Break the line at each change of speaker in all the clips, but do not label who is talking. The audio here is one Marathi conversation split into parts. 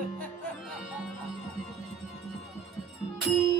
Thank you.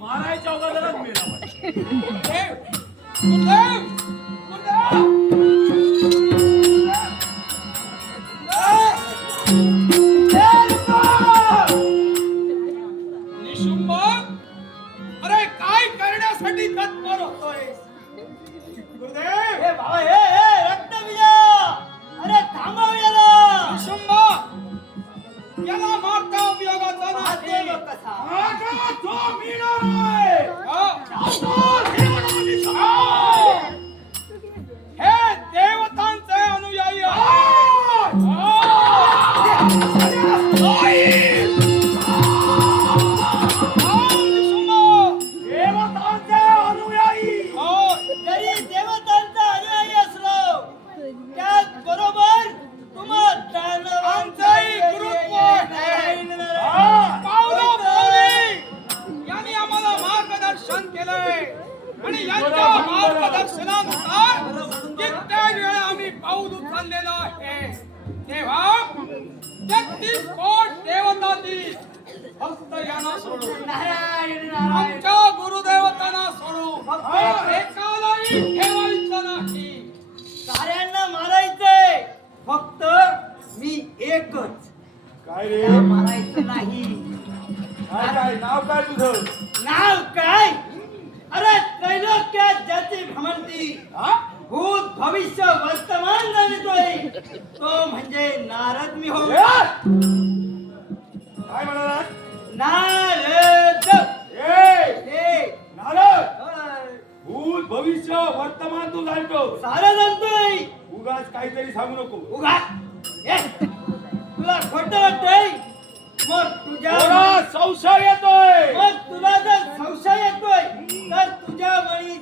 मारायच्या अगोदरच मेला
निशुंभ
याला
मारता उपयोगाचा नाही.
माझा जो मिळणार आहे,
तेहतीस कोट देवतांनी फक्त यांना सोडून.
नारायण नारायण.
आमच्या गुरुदेवतांना सोडून एकालाही ठेवायचं नाही.
साऱ्यांना मारायचंय. फक्त मी एकच.
काय रे?
मारायचं नाही.
काय काय? नाव काय तुझं?
नाव काय? अरे त्रैलोक्यात ज्याची भ्रमंती.
हा?
भूत भविष्य वर्तमान जाणतोय. तो म्हणजे नारद मी हो!
काय म्हणाला
नारद.
ए! नारद. भूत भविष्य वर्तमान तू जाणतो
सारं जाणतोय.
उगाच काहीतरी सांगू नको.
उगा. ए, तुला खोट वाटतंय? मग तुझ्या
थोडा संशय येतोय.
मग तुला जर संशय येतोय तर तुझ्या मनी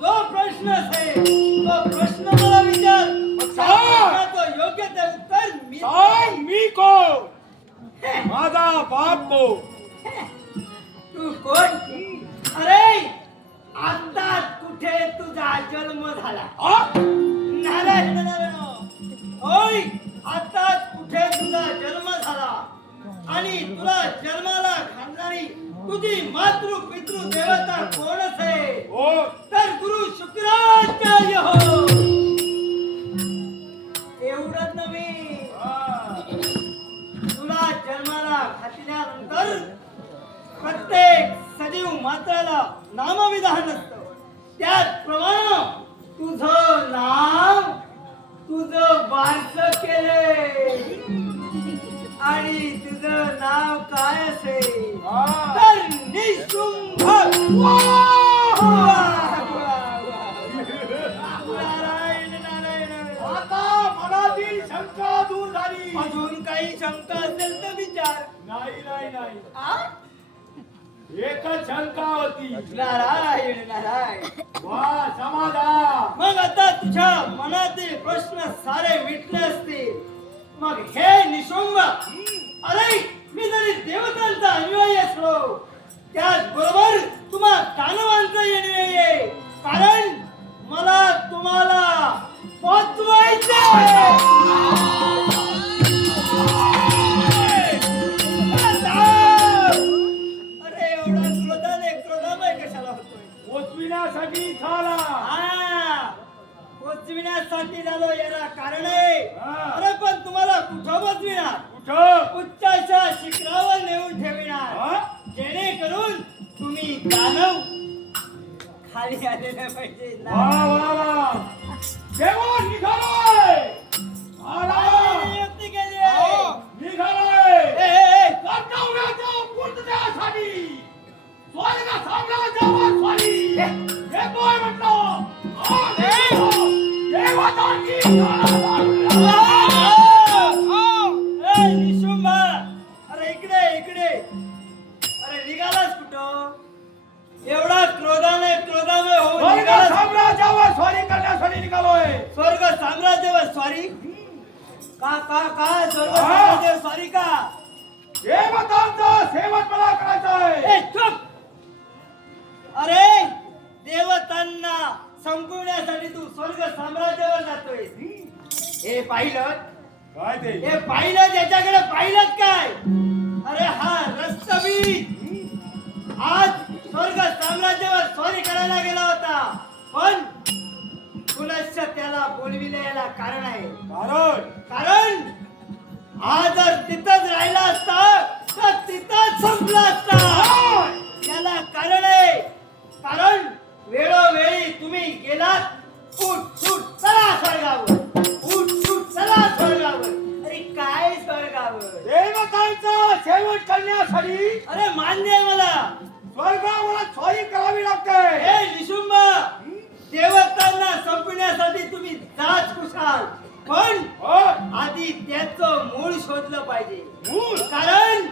जो प्रश्न असेल तो प्रश्न मला विचार. मग योग्य ते उत्तर मी
सांग मी कोण? माझा बाप कोण?
तू कोण? अरे आता कुठे तुझा जन्म झाला? नारायण होय आता आणि तुला जन्माला घालणारी तुझी मातृ पितृ देवता कोणच आहे
हो
तर गुरु शुक्राचार्य हो. एवढंच नव्हे. तुला जन्माला घातल्यानंतर प्रत्येक सजीव मात्राला नामविधान असतं. त्याचप्रमाणे तुझं नाव तुझं बारस केले आणि तुझं नाव काय असेल. तर निशुंभ वाह! वाह! वाह! नारायण नारायण
आता मनातील शंका
अजून काही शंका असेल तर विचार
नाही नाही नाही
आ?
एकच शंका होती
नारायण नारायण
वा समाधान
मग आता तुझ्या मनातील प्रश्न सारे मिटले असतील मग हे निशुंभ उच्चाच्या शिखरावर नेऊन ठेविणार? जेणेकरून तुम्ही दानव खाली आलेले पाहिजे.
देवा निघालोय. आला.
अरे इकडे इकडे. अरे निघालास कुठं? एवढा क्रोधाने क्रोधाने होऊन
स्वर्ग
निघालास.
साम्राज्यावर स्वारी करण्यासाठी निघालोय.
स्वर्ग साम्राज्यावर स्वारी? का का का? स्वर्ग
हा?
साम्राज्यावर स्वारी का?
देवतांचा सेवक मला करायचं
ए
आहे
चुप! अरे देवतांना संपवण्यासाठी तू स्वर्ग साम्राज्यावर जातोय. हे पाहिलं?
काय ते?
हे पाहिलं? त्याच्याकडे पाहिलं काय? संपला असता. याला कारण आहे. कारण वेळोवेळी तुम्ही गेलात उठ सुट चला स्वर्गावर. उठ सुट चला स्वर्गावर. अरे काय स्वर्गावर?
देवतांचा सेवक करण्यासाठी
अरे मान्य आहे मला.
स्वर्गावर स्वारी करावी लागते.
हे निशुंबा देवतांना संपण्यासाठी तुम्ही जाच कुशाल. पण
हो,
आधी त्याचं मूळ शोधलं पाहिजे.
मूळ?
कारण